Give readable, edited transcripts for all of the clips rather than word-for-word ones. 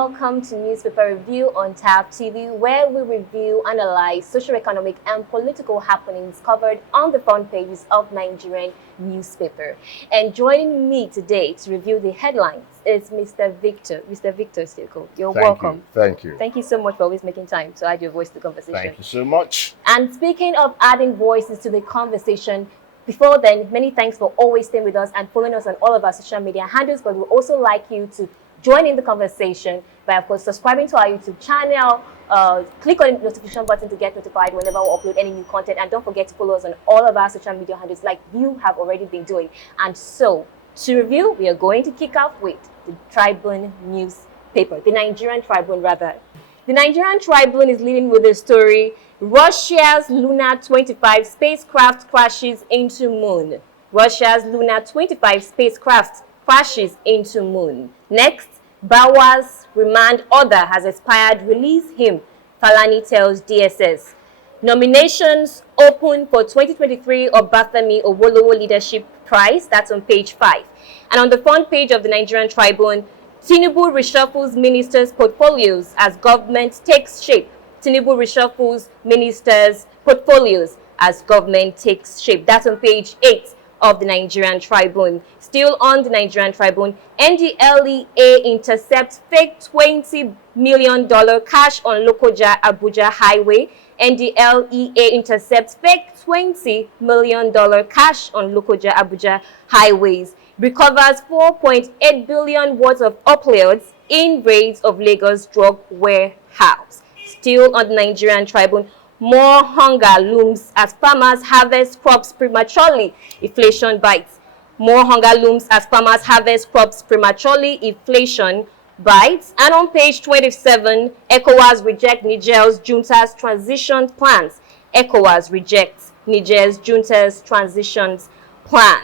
welcome to Newspaper Review on TAP TV, where we review, analyze socio-economic and political happenings covered on the front pages of Nigerian newspaper. And joining me today to review the headlines is Mr. Victor. Mr. Victor Steko, you're welcome. Thank you. Thank you so much for always making time to add your voice to the conversation. Thank you so much. And speaking of adding voices to the conversation, before then, many thanks for always staying with us and following us on all of our social media handles, but we'd also like you to join in the conversation by, of course, subscribing to our YouTube channel. Click on the notification button to get notified whenever we upload any new content. And don't forget to follow us on all of our social media handles like you have already been doing. And so, to review, we are going to kick off with the Tribune newspaper, the Nigerian Tribune rather. The Nigerian Tribune is leading with the story, Russia's Luna 25 spacecraft crashes into moon. Russia's Luna 25 spacecraft crashes into moon. Next, Bawa's remand order has expired. Release him, Falani tells DSS. Nominations open for 2023 Obathemi Owolowo Leadership Prize. That's on page 5. And on the front page of the Nigerian Tribune, Tinubu reshuffles ministers' portfolios as government takes shape. Tinubu reshuffles ministers' portfolios as government takes shape. That's on page 8 of the Nigerian Tribune. Still on the Nigerian Tribune, NDLEA intercepts fake $20 million cash on Lokoja Abuja Highway. NDLEA intercepts fake $20 million cash on Lokoja Abuja highways. Recovers 4.8 billion worth of opioids in raids of Lagos drug warehouse. Still on the Nigerian Tribune, more hunger looms as farmers harvest crops prematurely. Inflation bites. More hunger looms as farmers harvest crops prematurely. Inflation bites. And on page 27, ECOWAS reject Niger's Junta's transition plans. ECOWAS rejects Niger's Junta's transition plan.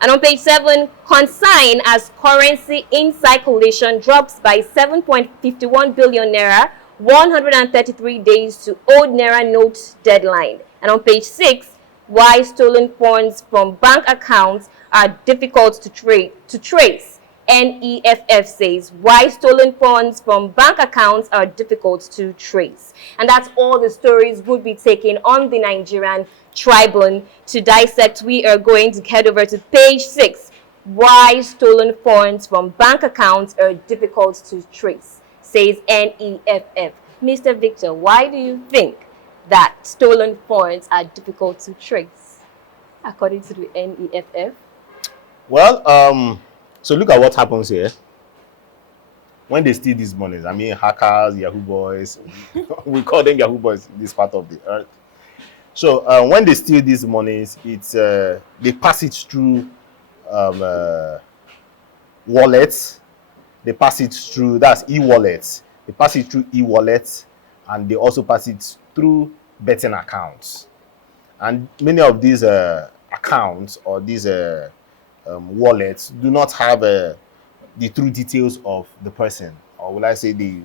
And on page 7, consign as currency in circulation drops by 7.51 billion naira, 133 days to old naira note deadline. And on page 6, why stolen funds from bank accounts are difficult to trace. NEFF says why stolen funds from bank accounts are difficult to trace. And that's all the stories we'll be taking on the Nigerian Tribune. To dissect, we are going to head over to page 6. Why stolen funds from bank accounts are difficult to trace, says NEFF. Mr. Victor, why do you think that stolen funds are difficult to trace, according to the NEFF? Well, so look at what happens here. When they steal these monies, I mean hackers, Yahoo boys, we call them Yahoo boys in this part of the earth. So when they steal these monies, it's they pass it through wallets. They pass it through, that's e-wallets. They pass it through e-wallets, and they also pass it through betting accounts. And many of these accounts or these wallets do not have the true details of the person, or will I say the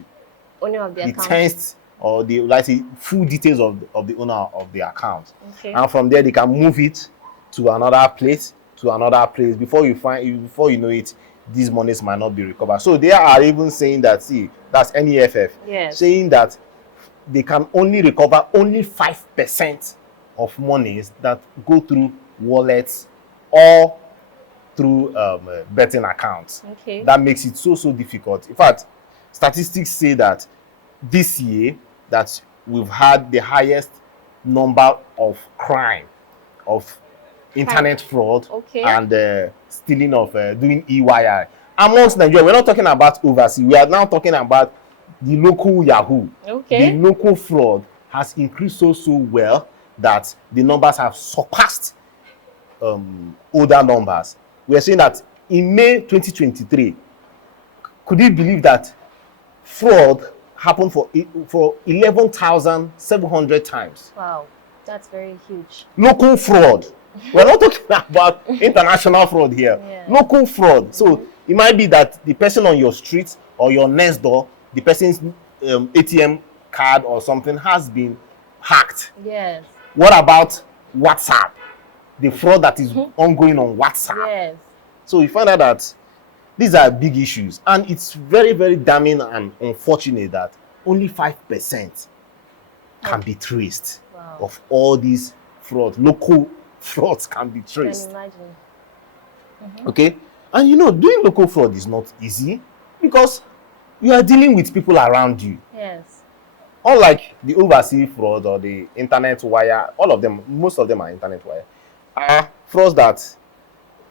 owner of the account, text, or the, will I say, full details of the owner of the account. Okay. And from there they can move it to another place, before you know it, these monies might not be recovered. So they are even saying that, see, that's NEFF, yes, saying that they can only recover only 5% of monies that go through wallets or through betting accounts. Okay. That makes it so difficult. In fact, statistics say that this year that we've had the highest number of crime, of internet fraud, okay, and stealing of doing EYI amongst Nigeria. We're not talking about overseas. We are now talking about the local Yahoo. Okay. The local fraud has increased so well that the numbers have surpassed older numbers. We are saying that in May 2023, could you believe that fraud happened for 11,700 times? Wow, that's very huge. Local fraud. We're not talking about international fraud here. Yeah. Local fraud. So it might be that the person on your street or your next door, the person's ATM card or something has been hacked. Yes. What about WhatsApp? The fraud that is ongoing on WhatsApp. Yes. So we find out that These are big issues, and it's very, very damning and unfortunate that only 5% can be traced. Wow. Of all these frauds. Local frauds can be Can traced. imagine. Okay, and you know, doing local fraud is not easy because you are dealing with people around you. Yes. Unlike the overseas fraud or the internet wire, all of them, most of them are internet wire, are frauds that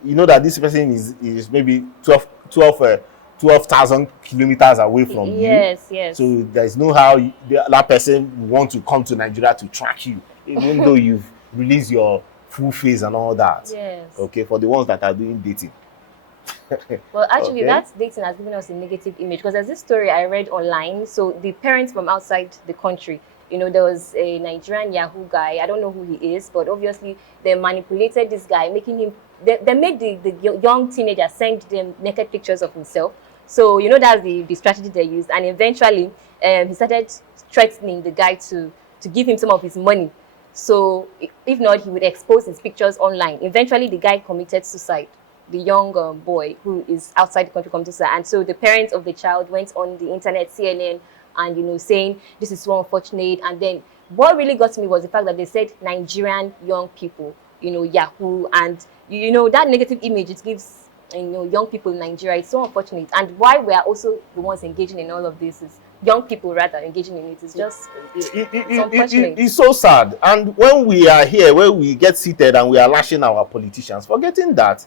you know that this person is maybe 12,000 kilometers away from you. Yes, yes. So there's no how that person want to come to Nigeria to track you, even though you've released your full face and all that. Yes. Okay, for the ones that are doing dating. Well, actually, Okay. that dating has given us a negative image because there's this story I read online. So the parents from outside the country, you know, there was a Nigerian Yahoo guy. I don't know who he is, but obviously they manipulated this guy, making him. They made the young teenager send them naked pictures of himself. So you know that's the strategy they used, and eventually he started threatening the guy to give him some of his money. So if not, he would expose his pictures online. Eventually, the guy committed suicide. The young boy who is outside the country committed suicide, and so the parents of the child went on the internet, CNN, and you know saying this is so unfortunate. And then what really got to me was the fact that they said Nigerian young people, you know, Yahoo, and you know that negative image it gives, you know, young people in Nigeria. It's so unfortunate, and why we are also the ones engaging in all of this is young people rather engaging in it. It's just unfortunate. It's so sad. And when we are here, where we get seated and we are lashing our politicians, forgetting that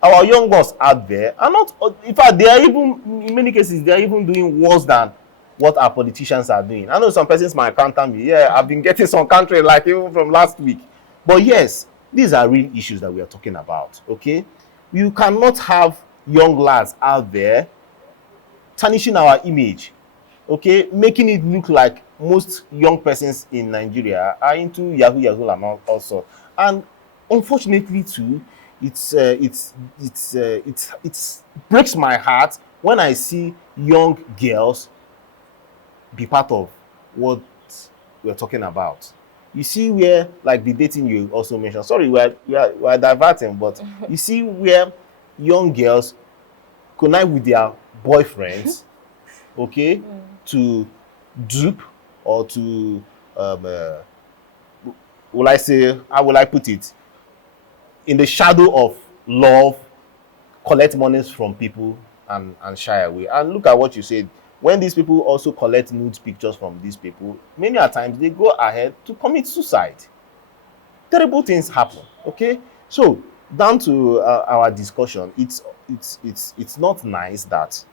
our young ones out there are not, in fact, they are even, in many cases, they are even doing worse than what our politicians are doing. I know some persons might counter me. Yeah, I've been getting some country like even from last week. But yes, these are real issues that we are talking about, okay? You cannot have young lads out there tarnishing our image, okay? Making it look like most young persons in Nigeria are into Yahoo and also. And unfortunately too, it breaks my heart when I see young girls be part of what we're talking about. You see where, like the dating you also mentioned, sorry, we're diverting, but you see where young girls connive with their boyfriends, okay, to dupe or to, will I say, how will I put it, in the shadow of love, collect monies from people and shy away. And look at what you said. When these people also collect nude pictures from these people, many a times they go ahead to commit suicide. Terrible things happen. Okay, so down to our discussion, it's not nice that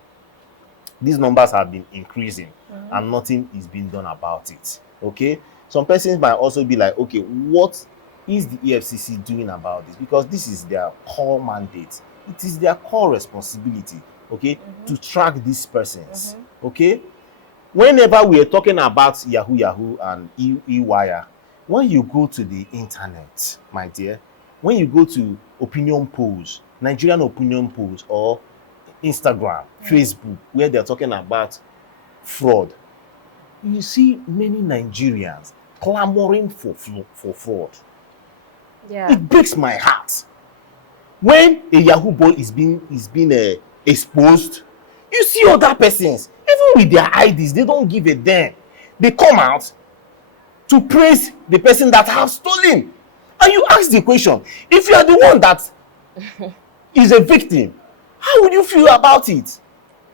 these numbers have been increasing and nothing is being done about it. Okay, some persons might also be like, okay, what is the EFCC doing about this? Because this is their core mandate. It is their core responsibility, okay, to track these persons, okay? Whenever we are talking about Yahoo and E-Wire, when you go to the internet, my dear, when you go to opinion polls, Nigerian opinion polls, or Instagram, Facebook, where they're talking about fraud, you see many Nigerians clamoring for fraud. Yeah. It breaks my heart when a Yahoo boy is being exposed. You see other persons, even with their IDs, they don't give a damn. They come out to praise the person that have stolen, and you ask the question: if you are the one that is a victim, how would you feel about it?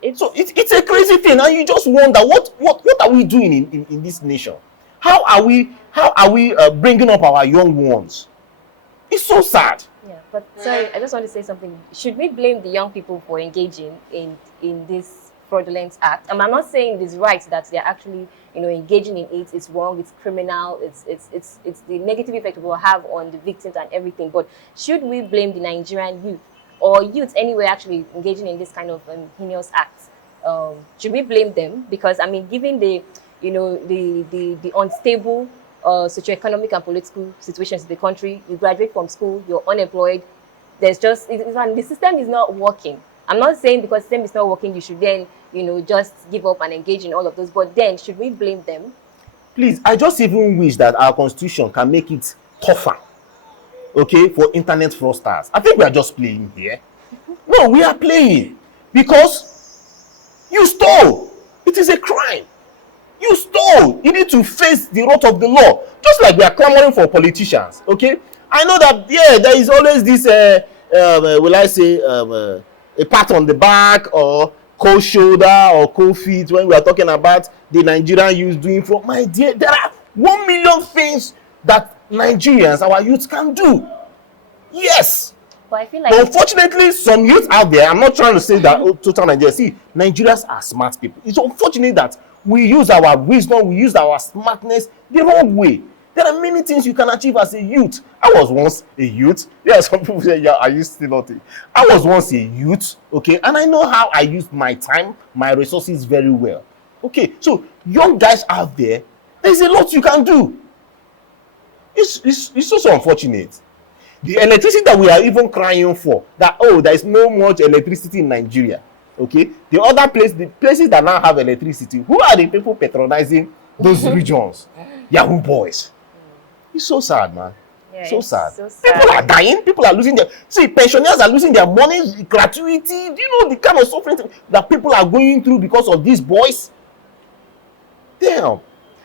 It's a crazy thing, and you just wonder what are we doing in this nation? How are we bringing up our young ones? It's so sad. Yeah, but sorry, I just want to say something. Should we blame the young people for engaging in this fraudulent act? I'm not saying it is right that they're actually, you know, engaging in it. It's wrong. It's criminal. It's the negative effect it will have on the victims and everything. But should we blame the Nigerian youth or youth anyway actually engaging in this kind of heinous acts? Should we blame them? Because I mean, given the, you know, the unstable socioeconomic and political situations in the country, you graduate from school, you're unemployed, there's just, the system is not working. I'm not saying because the system is not working, you should then, you know, just give up and engage in all of those, but then should we blame them? Please, I just even wish that our constitution can make it tougher, okay, for internet fraudsters. I think we are just playing here. No, we are playing. because you stole. It is a crime. You stole. You need to face the wrath of the law. Just like we are clamoring for politicians. Okay, I know that, yeah, there is always this will I say a pat on the back or cold shoulder or cold feet when we are talking about the Nigerian youth doing for. My dear, there are 1 million things that Nigerians, our youth, can do. Yes. But I feel like, but unfortunately, some youth out there, I'm not trying to say that total Nigeria. See, Nigerians are smart people. It's unfortunate that we use our wisdom, we use our smartness the wrong way. There are many things you can achieve as a youth. I was once a youth. Yeah, some people say, yeah, are you still not? I was once a youth, okay, and I know how I used my time, my resources very well. Okay, so young guys out there, there's a lot you can do. It's so unfortunate. The electricity that we are even crying for, that, oh, there is no much electricity in Nigeria. Okay, the places that now have electricity, who are the people patronizing those regions? Yahoo boys. It's so sad, man. yeah, So it's sad. so sad. People are dying. People are losing their. See, pensioners are losing their money, gratuity. Do you know the kind of suffering that people are going through because of these boys? Damn.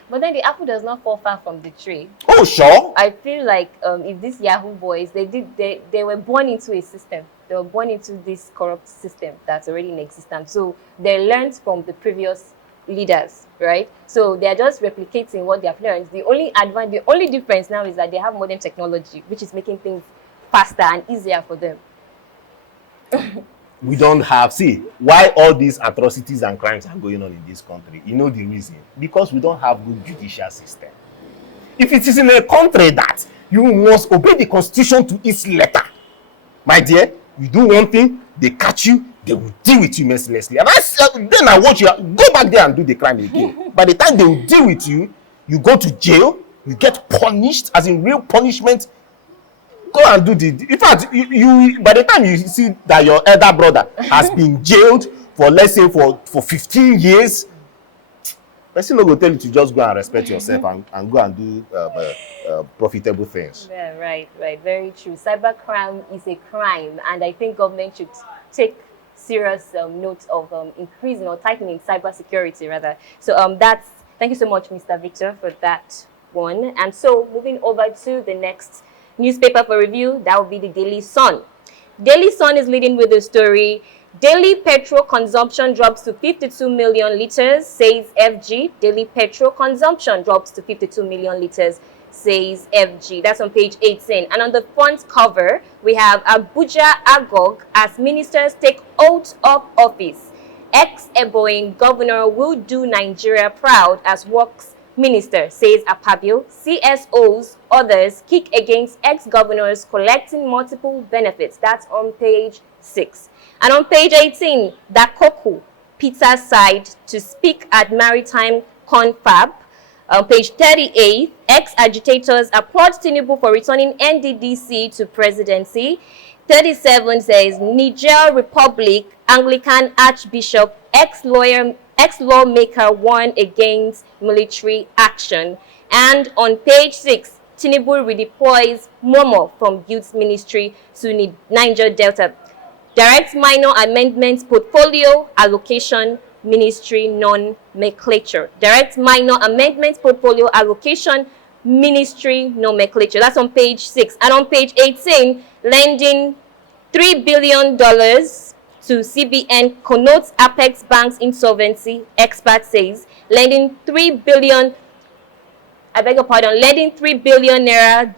But then the apple does not fall far from the tree. Oh, sure. I feel like if these Yahoo boys, they were born into a system. They were born into this corrupt system that's already in existence. So they learned from the previous leaders, right? So they're just replicating what they have learned. The only difference now is that they have modern technology, which is making things faster and easier for them. We don't have, see, why all these atrocities and crimes are going on in this country. You know the reason? Because we don't have good judicial system. If it is in a country that you must obey the constitution to its letter, my dear, you do one thing, they catch you, they will deal with you mercilessly. And then I watch you go back there and do the crime again. By the time they will deal with you, you go to jail, you get punished, as in real punishment. Go and do in fact, you by the time you see that your elder brother has been jailed for, let's say, for 15 years, person no go tell you to just go and respect yourself and go and do profitable things. Yeah, right, very true. Cybercrime is a crime, and I think government should take serious note of increasing or tightening cybersecurity rather. So thank you so much, Mr. Victor, for that one. And so moving over to the next newspaper for review, that would be the Daily Sun. Daily Sun is leading with the story, daily petrol consumption drops to 52 million liters, says FG. Daily petrol consumption drops to 52 million liters, says FG. That's on page 18. And on the front cover, we have Abuja Agog as ministers take oath of office. Ex-Ebonyi governor will do Nigeria proud as works minister, says Apabio. CSOs, others kick against ex-governors collecting multiple benefits. That's on page 6. And on page 18, Dakoku, Peter's side to speak at Maritime Confab. On page 38, ex-agitators applaud Tinubu for returning NDDC to presidency. 37 says Niger Republic Anglican Archbishop ex-lawmaker warned against military action. And on page 6, Tinubu redeploys Momo from Youth Ministry to Niger Delta. Direct minor amendments portfolio allocation ministry nomenclature. Direct minor amendments portfolio allocation ministry nomenclature. That's on page 6. And on page 18, lending $3 billion to CBN connotes Apex Bank's insolvency, expert says. Lending 3 billion, I beg your pardon, lending 3 billion naira,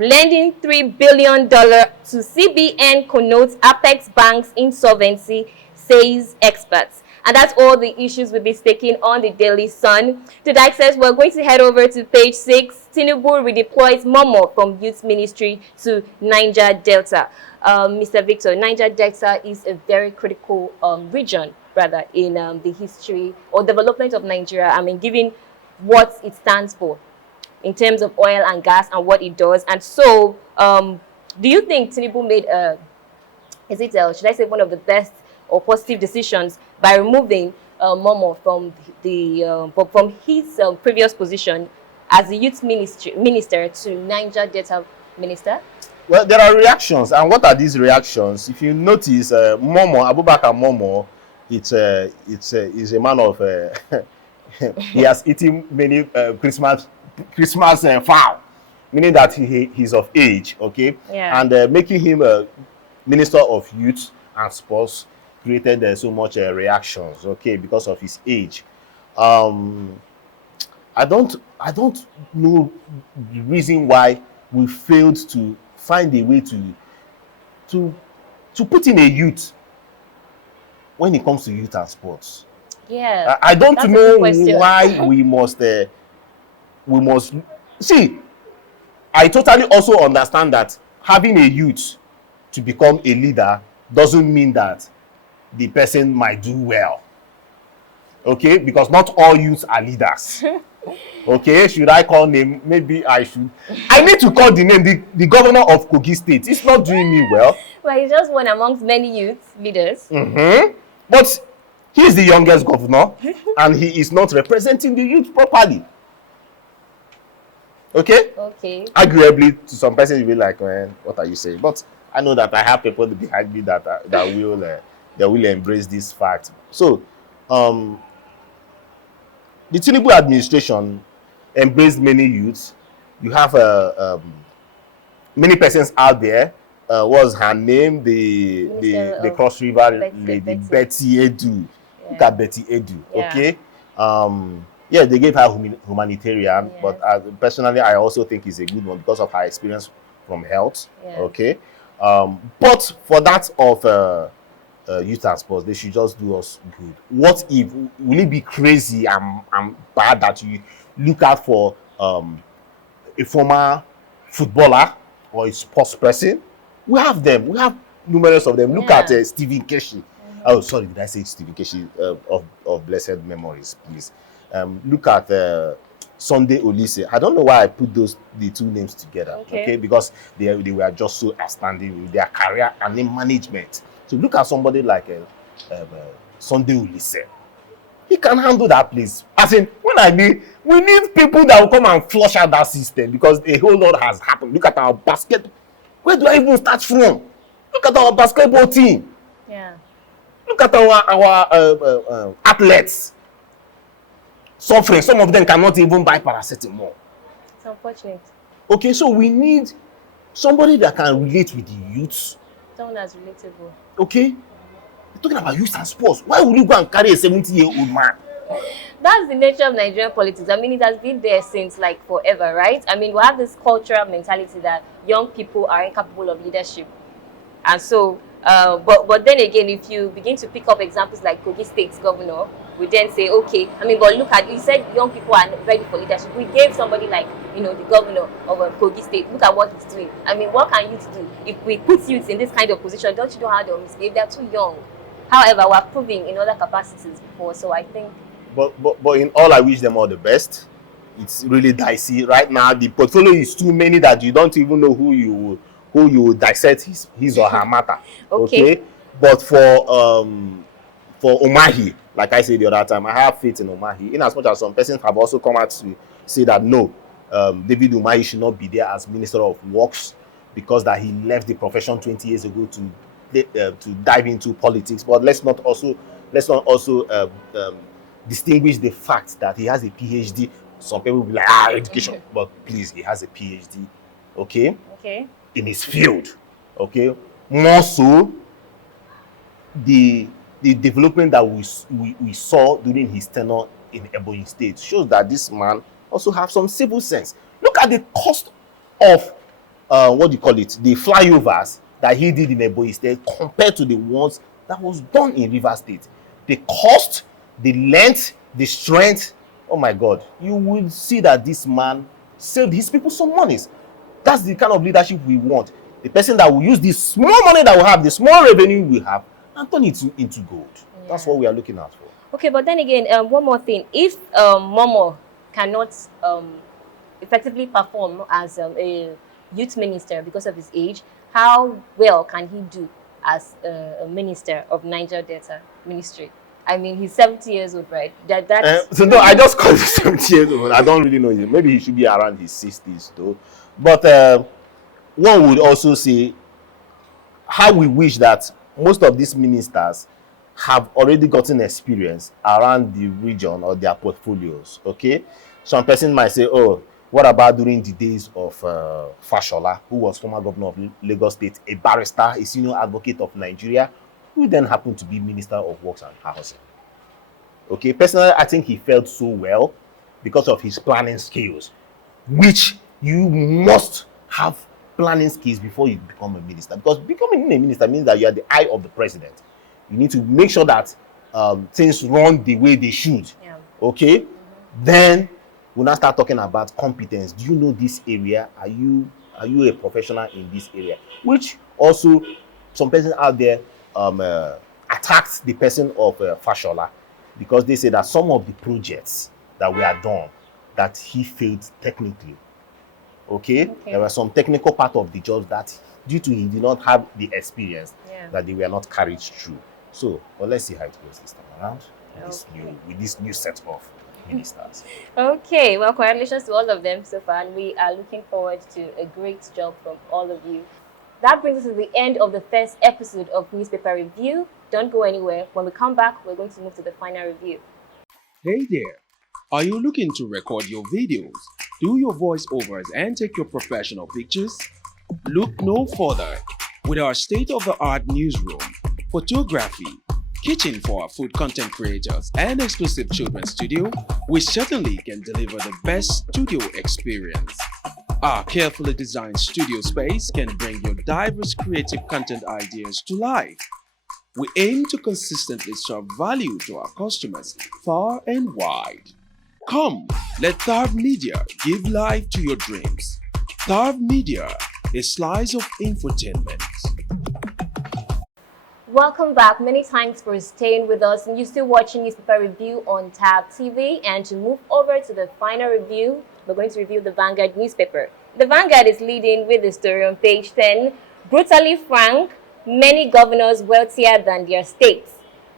lending $3 billion to CBN connotes Apex Bank's insolvency, says experts. And that's all the issues we'll be taking on the Daily Sun. To digest, we're going to head over to page 6. Tinubu redeploys Momo from Youth Ministry to Niger Delta. Mr. Victor, Niger Delta is a very critical region, rather, in the history or development of Nigeria. I mean, given what it stands for in terms of oil and gas and what it does. And so, do you think Tinubu made should I say, one of the best or positive decisions by removing Momo from from his previous position as the youth minister to Niger Delta minister? Well, there are reactions, and what are these reactions? If you notice, Momo, Abubakar Momo, is a man of he has eaten many Christmas fowl, meaning that he's of age, okay, Yeah. and making him a minister of youth and sports created so much reactions, okay, because of his age. Um, I don't know the reason why we failed to find a way to to put in a youth when it comes to youth and sports. Yeah. I don't That's a know good question. why we must see. I totally also understand that having a youth to become a leader doesn't mean that the person might do well. Okay, because not all youths are leaders. Okay, should I call name? Maybe I should. I need to call the name. The governor of Kogi State. It's not doing me well. Well, he's just one amongst many youth leaders. But he's the youngest governor, and he is not representing the youth properly. Okay? Okay. Arguably, to some persons, you'll be like, man, what are you saying? But I know that I have people behind me that will embrace this fact. So, the Tinubu administration embraced many youths. You have many persons out there. What's her name? The Cross River lady, Betty Edu. Yeah. Look at Betty Edu. Yeah. Okay. Yeah, they gave her humanitarian, Yeah. but personally, I also think it's a good one because of her experience from health. Yeah. Okay. But for that of youth and sports, they should just do us good. What if, will it be crazy and bad that you look out for a former footballer or a sports person? We have them. We have numerous of them. Look Yeah. at Stephen Keshi. Oh, sorry, did I say Stephen Keshi of blessed memories, please? Look at Sunday Olise. I don't know why I put the two names together. Okay, because they were just so outstanding with their career and in management. So look at somebody like Sunday Olise. He can handle that place. As in, when I mean, we need people that will come and flush out that system because a whole lot has happened. Look at our basket. Where do I even start from? Look at our basketball team. Yeah. Look at our athletes suffering. Some of them cannot even buy paracetamol. It's unfortunate. Okay, so we need somebody that can relate with the youths. Someone that's relatable. Okay? We're talking about youth and sports. Why would you go and carry a 70-year-old man? That's the nature of Nigerian politics. I mean, it has been there since like forever, right? I mean, we have this cultural mentality that young people are incapable of leadership. And so, but then again, if you begin to pick up examples like Kogi State's governor, we then say, okay, I mean, but look at, you said young people are ready for leadership. We gave somebody like, you know, the governor of Kogi State, look at what he's doing. I mean, what can youth do? If we put youth in this kind of position, don't you know how they'll misbehave? They're too young. However, we're proving in other capacities before, so I think. But in all, I wish them all the best. It's really dicey right now. The portfolio is too many that you don't even know who you will dissect his or her matter. Okay. But for Umahi, like I said the other time, I have faith in Umahi. In as much as some persons have also come out to say that no, David Umahi should not be there as Minister of Works because that he left the profession 20 years ago to dive into politics. But let's not also distinguish the fact that he has a PhD. Some people will be like, education, but please, he has a PhD, okay, in his field, okay. More so, the development that we saw during his tenure in Ebonyi State shows that this man also has some civil sense. Look at the cost of the flyovers that he did in Ebonyi State compared to the ones that was done in River State. The cost, the length, the strength. Oh my God, you will see that this man saved his people some monies. That's the kind of leadership we want. The person that will use the small money that we have, the small revenue we have, and turn it into gold. Yeah. That's what we are looking out for. Okay, but then again, one more thing. If Momo cannot effectively perform as a youth minister because of his age, how well can he do as a minister of Niger Delta Ministry? I mean, he's 70 years old, right? So no, I just call him 70 years old. I don't really know him. Maybe he should be around his 60s, though. But one would also say how we wish that most of these ministers have already gotten experience around the region or their portfolios. Okay, some person might say, oh, what about during the days of Fashola, who was former governor of Lagos State, a barrister, a senior advocate of Nigeria, who then happened to be Minister of Works and Housing. Okay, personally, I think he felt so well because of his planning skills, which you must have planning skills before you become a minister. Because becoming a minister means that you are the eye of the president. You need to make sure that things run the way they should. Yeah. Okay, then we'll now start talking about competence. Do you know this area? Are you a professional in this area? Which also some person out there attacks the person of Fashola, because they say that some of the projects that were done that he failed technically. Okay? There were some technical part of the jobs that due to he did not have the experience, that they were not carried through. So, well, let's see how it goes this time around with this new set of ministers. Okay, well, congratulations to all of them so far, and we are looking forward to a great job from all of you. That brings us to the end of the first episode of Newspaper Review. Don't go anywhere. When we come back, we're going to move to the final review. Hey there! Are you looking to record your videos, do your voiceovers, and take your professional pictures? Look no further. With our state-of-the-art newsroom, photography, kitchen for our food content creators, and exclusive children's studio, we certainly can deliver the best studio experience. Our carefully designed studio space can bring your diverse creative content ideas to life. We aim to consistently serve value to our customers far and wide. Come, let Tharv Media give life to your dreams. Tharv Media, a slice of infotainment. Welcome back. Many thanks for staying with us. And you're still watching Newspaper Review on Tab TV. And to move over to the final review, we're going to review the Vanguard newspaper. The Vanguard is leading with the story on page 10. Brutally frank, many governors wealthier than their states.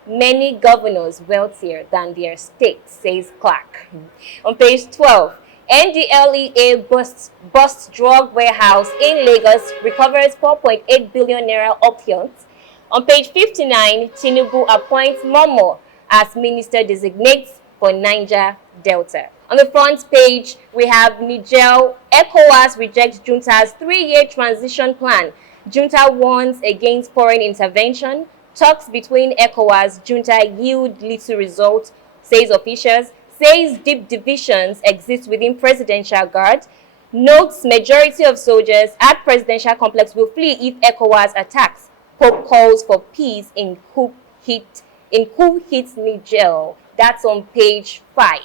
Many governors wealthier than their states, says Clark. On page 12, NDLEA busts drug warehouse in Lagos, recovers 4.8 billion naira options. On page 59, Tinubu appoints Momo as minister designates for Niger Delta. On the front page, we have Niger. ECOWAS rejects Junta's 3-year transition plan. Junta warns against foreign intervention. Talks between ECOWAS, Junta yield little result, says officials. Says deep divisions exist within presidential guard. Notes majority of soldiers at presidential complex will flee if ECOWAS attacks. Pope calls for peace in coup hits Niger. That's on page 5.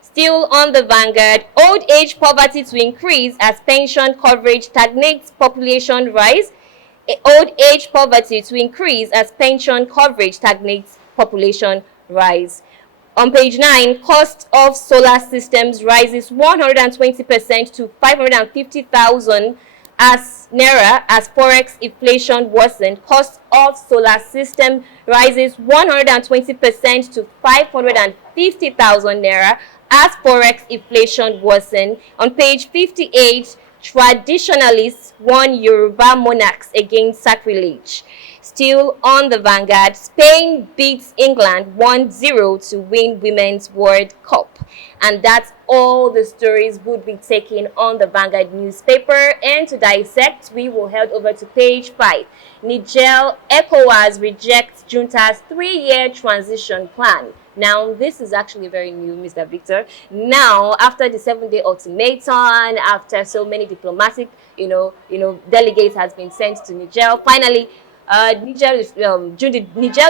Still on the Vanguard, old age poverty to increase as pension coverage stagnates, population rise. Old age poverty to increase as pension coverage stagnates, population rise. On page 9, cost of solar systems rises 120% to 550,000 as naira as forex inflation worsened. Cost of solar system rises 120% to 550,000 naira as forex inflation worsened. On page 58, traditionalists warn Yoruba monarchs against sacrilege. Still on the Vanguard, Spain beats England 1-0 to win Women's World Cup. And that's all the stories would be taken on the Vanguard newspaper. And to dissect, we will head over to page 5. Niger. ECOWAS rejects Junta's 3-year transition plan. Now, this is actually very new, Mr. Victor. Now, after the 7-day ultimatum, after so many diplomatic, delegates has been sent to Niger, finally, Niger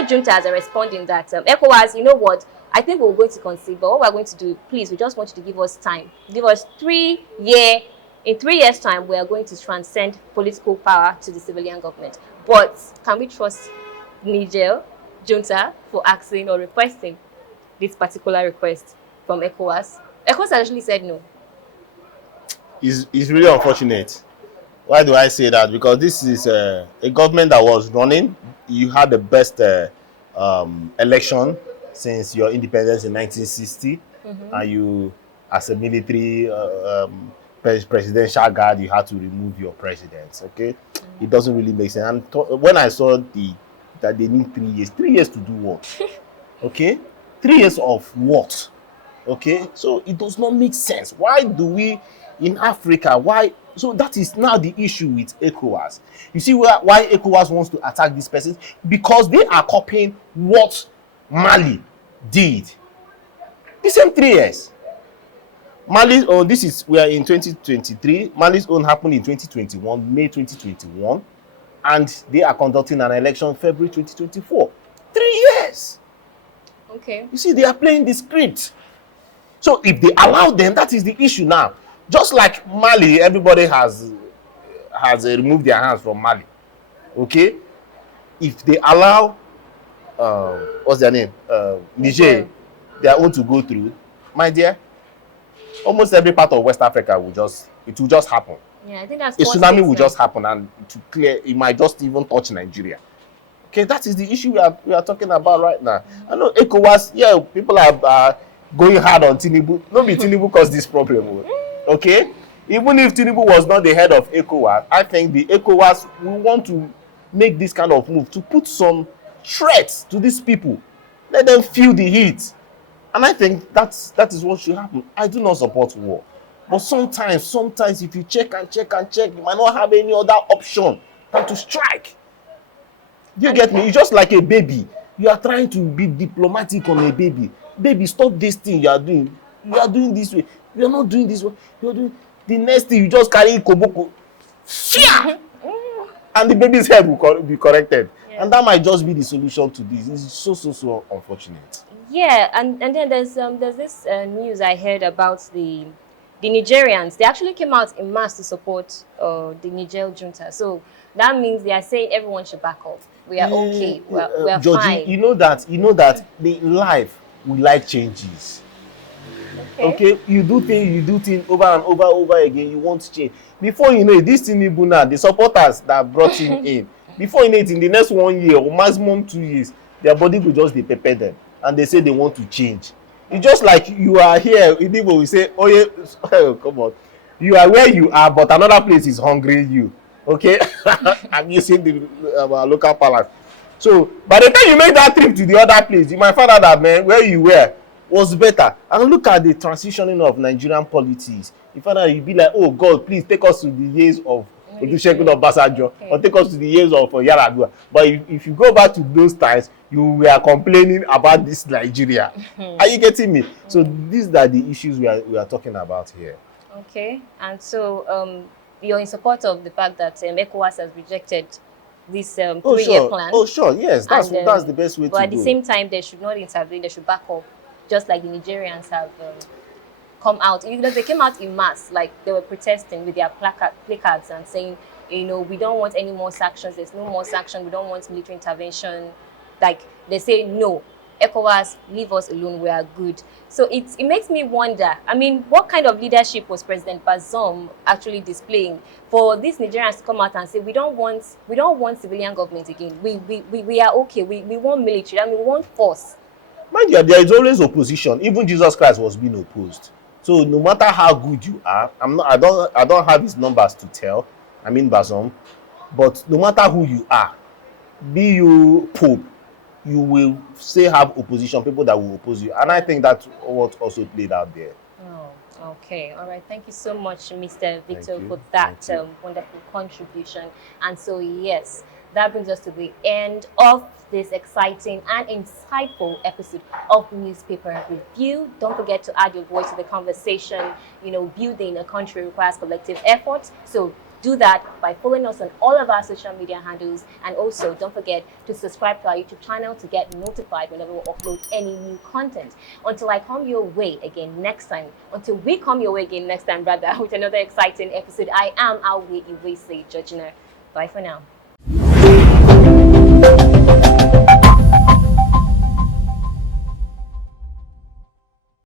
Junta has responding that ECOWAS, you know what? I think we're going to concede, but what we're going to do, please, we just want you to give us time. Give us 3 years. In 3 years' time, we are going to transcend political power to the civilian government. But can we trust Niger Junta for asking or requesting this particular request from ECOWAS? ECOWAS actually said no. It's really unfortunate. Why do I say that? Because this is a government that was running. You had the best election since your independence in 1960, and you, as a military presidential guard, you had to remove your president. Okay, it doesn't really make sense. And when I saw that they need 3 years to do what? Okay, 3 years of what? Okay, so it does not make sense. Why do we in Africa? Why? So that is now the issue with ECOWAS. You see why ECOWAS wants to attack these persons? Because they are copying what Mali did. The same 3 years. Mali's own, we are in 2023. Mali's own happened in 2021, May 2021, and they are conducting an election February 2024. 3 years. Okay. You see, they are playing the script. So if they allow them, that is the issue now. Just like Mali, everybody has removed their hands from Mali. Okay? If they allow, what's their name? Niger, their own to go through, my dear, almost every part of West Africa will just happen. Yeah, I think that's a tsunami will just happen, and it might just even touch Nigeria. Okay, that is the issue we are talking about right now. I know ECOWAS, yeah, people are going hard on Tinubu. Not be Tinubu cause this problem. Okay? Even if Tinubu was not the head of ECOWAS, I think the ECOWAS will want to make this kind of move to put some threats to these people. Let them feel the heat. And I think that is what should happen. I do not support war. But sometimes if you check and check and check, you might not have any other option than to strike. Do you get me? It's just like a baby. You are trying to be diplomatic on a baby. Baby, stop this thing you are doing. You are doing this way. You are not doing this way. You are doing the next thing. You just carry koboko. Fear! And the baby's head will be corrected. Yeah. And that might just be the solution to this. It's so unfortunate. Yeah, and then there's this news I heard about the Nigerians. They actually came out in mass to support the Niger Junta. So that means they are saying everyone should back off. We are okay. We are Georgie, fine. You know that the life we like changes. Okay, you do things over and over again. You want change. Before you know it, this Tinubu now, the supporters that brought him in, before you know it, in the next 1 year or maximum 2 years, their body will just be pepper them, and they say they want to change. It's just like you are here in Igbo, we say, oh yeah, come on, you are where you are, but another place is hungry you. Okay, I'm using the local palace. So by the time you make that trip to the other place, you might find out that, man, where you were was better. And look at the transitioning of Nigerian politics. You find out, you be like, oh God, please take us to the years of Olusegun Obasanjo, or take us to the years of Yaradua. But if you go back to those times, you were complaining about this Nigeria. Are you getting me? So these are the issues we are talking about here. Okay, and so you're in support of the fact that ECOWAS has rejected this 3-year plan. Oh, sure, yes, that's the best way to go. But at the same time, they should not intervene, they should back off, just like the Nigerians have come out. They came out in mass, like they were protesting with their placards and saying, you know, we don't want any more sanctions, there's no more sanctions, we don't want military intervention. Like, they say, no, ECOWAS, leave us alone, we are good. So it makes me wonder, I mean, what kind of leadership was President Bazoum actually displaying for these Nigerians to come out and say, we don't want civilian government again. We are okay, we want military, and we want force. Mind you, there is always opposition. Even Jesus Christ was being opposed. So no matter how good you are, I don't have his numbers to tell. I mean Bazoum, but no matter who you are, be you Pope, you will still have opposition, people that will oppose you. And I think that's what also played out there. Oh, okay. All right. Thank you so much, Mr. Victor, for that wonderful contribution. And so, yes, that brings us to the end of this exciting and insightful episode of Newspaper Review. Don't forget to add your voice to the conversation. You know, building a country requires collective effort. So do that by following us on all of our social media handles. And also, don't forget to subscribe to our YouTube channel to get notified whenever we upload any new content. Until we come your way again next time, with another exciting episode, I am Awe Iwese Georgina. Bye for now.